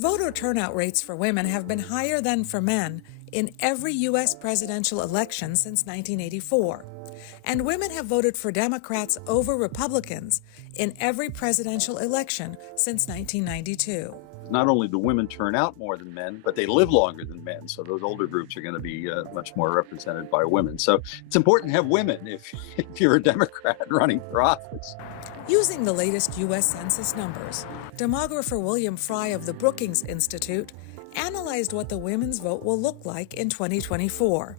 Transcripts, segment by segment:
Voter turnout rates for women have been higher than for men in every U.S. presidential election since 1984, and women have voted for Democrats over Republicans in every presidential election since 1992. Not only do women turn out more than men, but they live longer than men. So those older groups are going to be much more represented by women. So it's important to have women if you're a Democrat running for office. Using the latest U.S. Census numbers, demographer William Fry of the Brookings Institute analyzed what the women's vote will look like in 2024.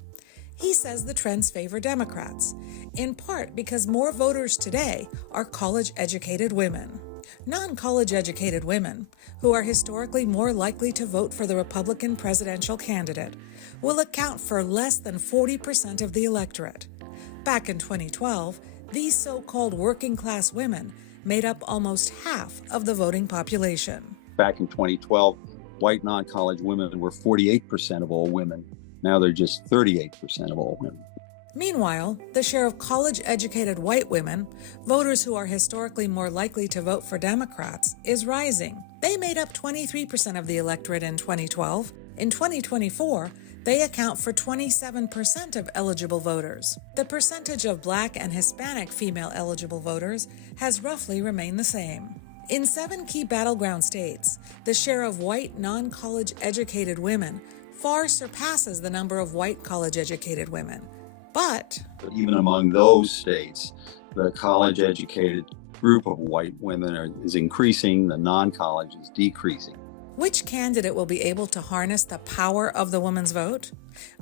He says the trends favor Democrats, in part because more voters today are college-educated women. Non-college educated women, who are historically more likely to vote for the Republican presidential candidate, will account for less than 40% of the electorate. Back in 2012, these so-called working-class women made up almost half of the voting population. Back in 2012, white non-college women were 48% of all women. Now they're just 38% of all women. Meanwhile, the share of college-educated white women, voters who are historically more likely to vote for Democrats, is rising. They made up 23% of the electorate in 2012. In 2024, they account for 27% of eligible voters. The percentage of Black and Hispanic female eligible voters has roughly remained the same. In 7 key battleground states, the share of white non-college educated women far surpasses the number of white college-educated women. But even among those states, the college-educated group of white women is increasing, the non-college is decreasing. which candidate will be able to harness the power of the woman's vote?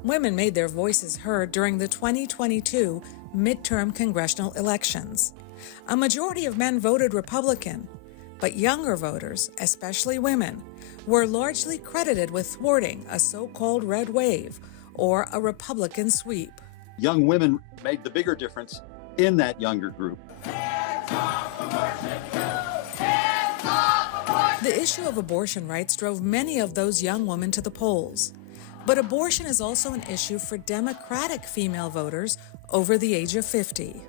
Women made their voices heard during the 2022 midterm congressional elections. A majority of men voted Republican, but younger voters, especially women, were largely credited with thwarting a so-called red wave or a Republican sweep. Young women made the bigger difference in that younger group. The issue of abortion rights drove many of those young women to the polls. But abortion is also an issue for Democratic female voters over the age of 50.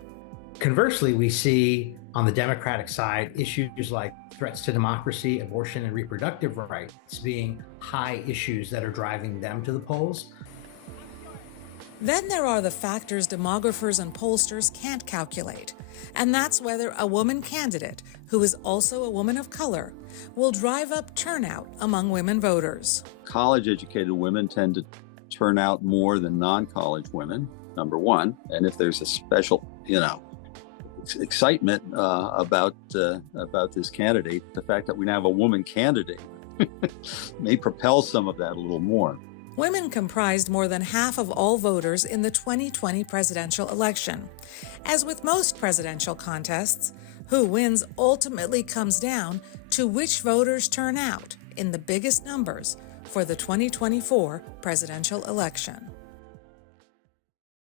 Conversely, we see on the Democratic side issues like threats to democracy, abortion, and reproductive rights being high issues that are driving them to the polls. Then there are the factors demographers and pollsters can't calculate, and that's whether a woman candidate, who is also a woman of color, will drive up turnout among women voters. College-educated women tend to turn out more than non-college women, number one. And if there's a special, excitement about this candidate, the fact that we now have a woman candidate may propel some of that a little more. Women comprised more than half of all voters in the 2020 presidential election. As with most presidential contests, who wins ultimately comes down to which voters turn out in the biggest numbers for the 2024 presidential election.